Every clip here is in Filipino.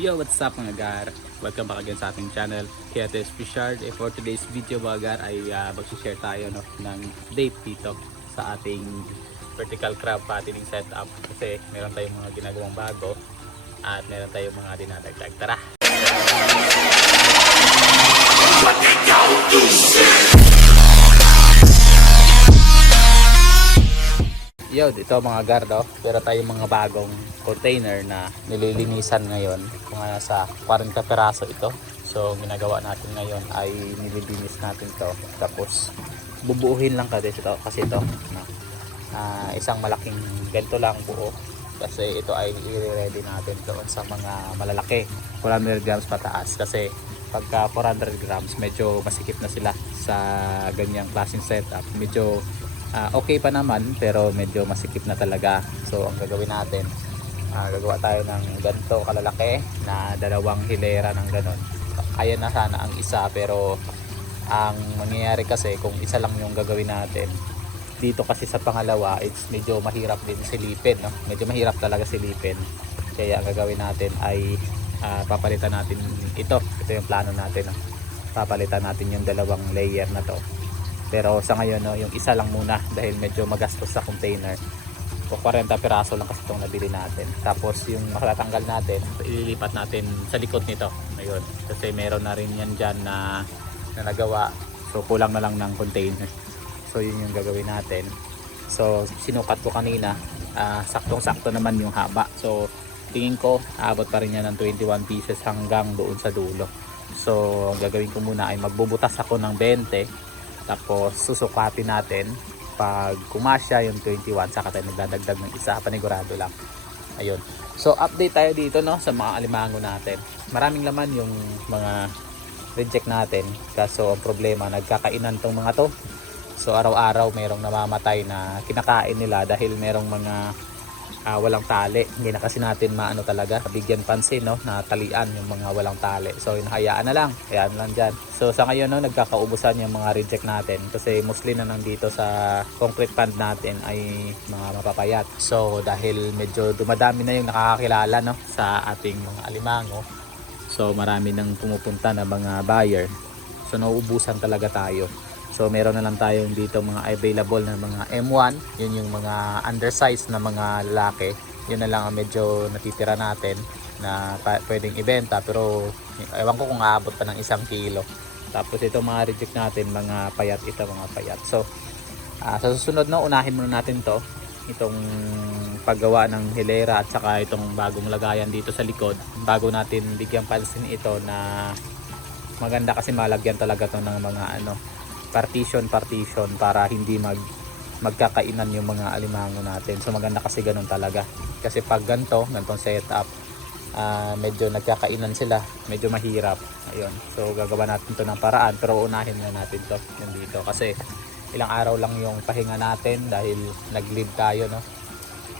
Yo, what's up mga gar? Welcome back again sa ating channel. Kaya ito is Fishard. For today's video mga gar ay mag-share tayo ng date dito sa ating vertical crab fattening setup. Kasi meron tayong mga ginagawang bago at meron tayong mga dinadagdag. Tara! Yo, dito mga gardo, pero tayong mga bagong container na nililinisan ngayon. Kung sa 40 peraso ito. So, ginagawa natin ngayon ay nililinis natin to. Tapos, bubuuhin lang kasi ito. Isang malaking ganito lang buo. Kasi ito ay i-ready natin doon sa mga malalaki. 400 grams pataas. Kasi pagka 400 grams, medyo masikip na sila sa ganyang klaseng setup. Medyo okay pa naman pero medyo masikip na talaga. So ang gagawin natin, gagawa tayo ng ganito kalalaki na dalawang hilera ng ganon. Kaya na sana ang isa, pero ang mangyayari kasi kung isa lang yung gagawin natin dito, kasi sa pangalawa it's medyo mahirap din silipin, no? Medyo mahirap talaga silipin. Kaya ang gagawin natin ay papalitan natin ito yung plano natin, no? Papalitan natin yung dalawang layer na to. Pero sa ngayon, no, yung isa lang muna dahil medyo magastos sa container. O 40 peraso lang kasi itong nabili natin. Tapos yung makatanggal natin, ililipat natin sa likod nito. Ayun. Kasi meron na rin yan dyan na nagawa. So kulang na lang ng container. So yun yung gagawin natin. So sinukat ko kanina. Saktong-sakto naman yung haba. So tingin ko, aabot pa rin yan ng 21 pieces hanggang doon sa dulo. So ang gagawin ko muna ay magbubutas ako ng 20. Tapos susukatin natin. Pag kumasya yung 21, saka tayo nagdadagdag ng isa, panigurado lang. Ayun. So update tayo dito, no, sa mga alimango natin. Maraming laman yung mga reject natin. Kaso ang problema, nagkakainan tong mga to. So araw-araw merong namamatay na kinakain nila dahil merong mga walang tali. Hindi na kasi natin maano talaga bigyan pansin, no, na talian yung mga walang tali. So hinahayaan na lang, hayaan lang dyan. So sa ngayon, no, nagkakaubusan yung mga reject natin kasi mostly na nandito sa concrete pond natin ay mga mapapayat. So dahil medyo dumadami na yung nakakakilala, no, sa ating mga alimango, so marami nang pumupunta na mga buyer. So nauubusan talaga tayo. So meron na lang tayong dito mga available na mga M1. Yun yung mga undersized na mga lalaki. Yun na lang ang medyo natitira natin na pwedeng ibenta. Pero ewan ko kung aabot pa ng 1 kilo. Tapos ito mga reject natin, mga payat ito, mga payat. So sa susunod, no, unahin muna natin to. Itong paggawa ng hilera at saka itong bagong lagayan dito sa likod. Bago natin bigyan pansin ito na maganda, kasi malagyan talaga to ng mga partition para hindi magkakainan yung mga alimango natin. So maganda kasi ganun talaga, kasi pag ganitong setup, medyo nagkakainan sila, medyo mahirap. Ayun. So gagawa natin to ng paraan, pero unahin na natin to yung dito kasi ilang araw lang yung pahinga natin dahil nag-leave tayo, no.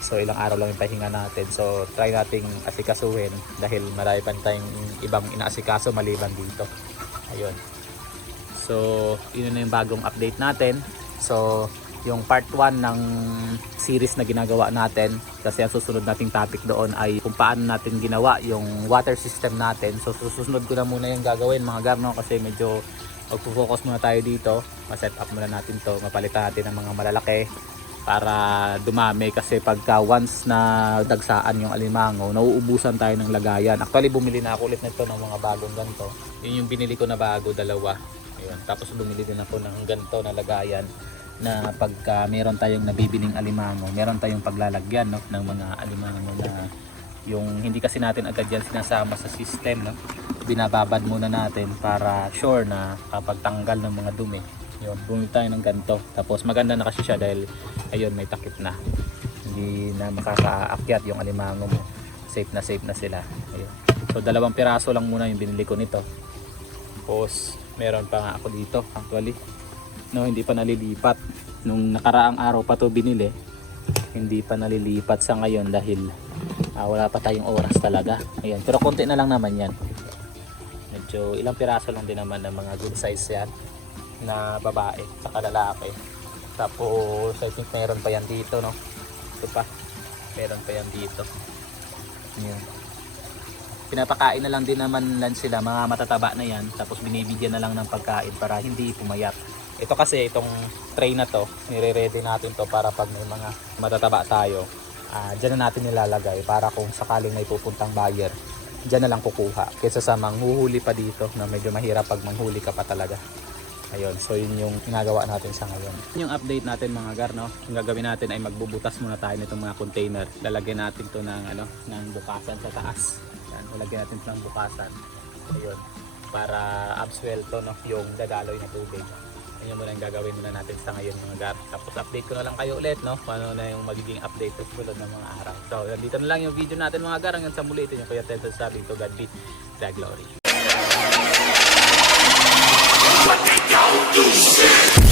So ilang araw lang yung pahinga natin. So try nating asikasuhin dahil marami pa tayong ibang inaasikaso maliban dito. Ayun. So, yun na yung bagong update natin. So, yung part 1 ng series na ginagawa natin, kasi ang susunod nating topic doon ay kung paano natin ginawa yung water system natin. So, susunod ko na muna yung gagawin mga garno, kasi medyo magpo-focus muna tayo dito. Ma-set up muna natin to, mapalitan natin ng mga malalaki para dumami, kasi pagka once na dagsaan yung alimango, nauubusan tayo ng lagayan. Actually, bumili na ako ulit nito ng mga bagong ganito. Yun yung binili ko na bago, dalawa. Ayun. Tapos bumili din ako ng ganito na lagayan na pagka meron tayong nabibiling alimango, meron tayong paglalagyan, no, ng mga alimango na yung hindi kasi natin agad yan sinasama sa system, no. Binababad muna natin para sure na kapag tanggal ng mga dumi. Yun, bumili tayo ng ganito. Tapos maganda na kasi siya dahil ayun, may takip na. Hindi na makakaakyat yung alimango mo. Safe na sila. Ayun. So 2 piraso lang muna yung binili ko nito. Tapos meron pa nga ako dito actually, no, hindi pa nalilipat. Nung nakaraang araw pa to binili, hindi pa nalilipat sa ngayon dahil wala pa tayong oras talaga. Ayan, pero konti na lang naman yan. Medyo ilang piraso lang din naman ng mga good size yan na babae saka lalaki. Tapos I think meron pa yan dito, no. Ito pa, meron pa yan dito. Ayan. pinapakain na lang din naman lang sila, mga matataba na yan, tapos binibigyan na lang ng pagkain para hindi pumayat. Ito kasi, itong tray na to, nire-ready natin to para pag may mga matataba tayo, dyan na natin nilalagay para kung sakaling may pupuntang buyer, dyan na lang kukuha. Kesa sa manghuhuli pa dito na medyo mahirap pag manghuli ka pa talaga. Ayun, so yun yung ginagawa natin sa ngayon. Yung update natin mga gar, no? Yung gagawin natin ay magbubutas muna tayo nitong mga container. Lalagyan natin to ng bukasan sa taas. Yan, lalagyan natin ng bukasan. Ayun, para absuelto, no? Yung dadaloy na tubig. Yan muna yung gagawin muna natin sa ngayon mga gar. Tapos update ko na lang kayo ulit, no? Kung ano na yung magiging update sa susunod ng mga araw. So, dito na lang yung video natin mga gar. Hanggang sa muli, ito yung Kuya Ted sabi to God be the glory. What they don't do shit.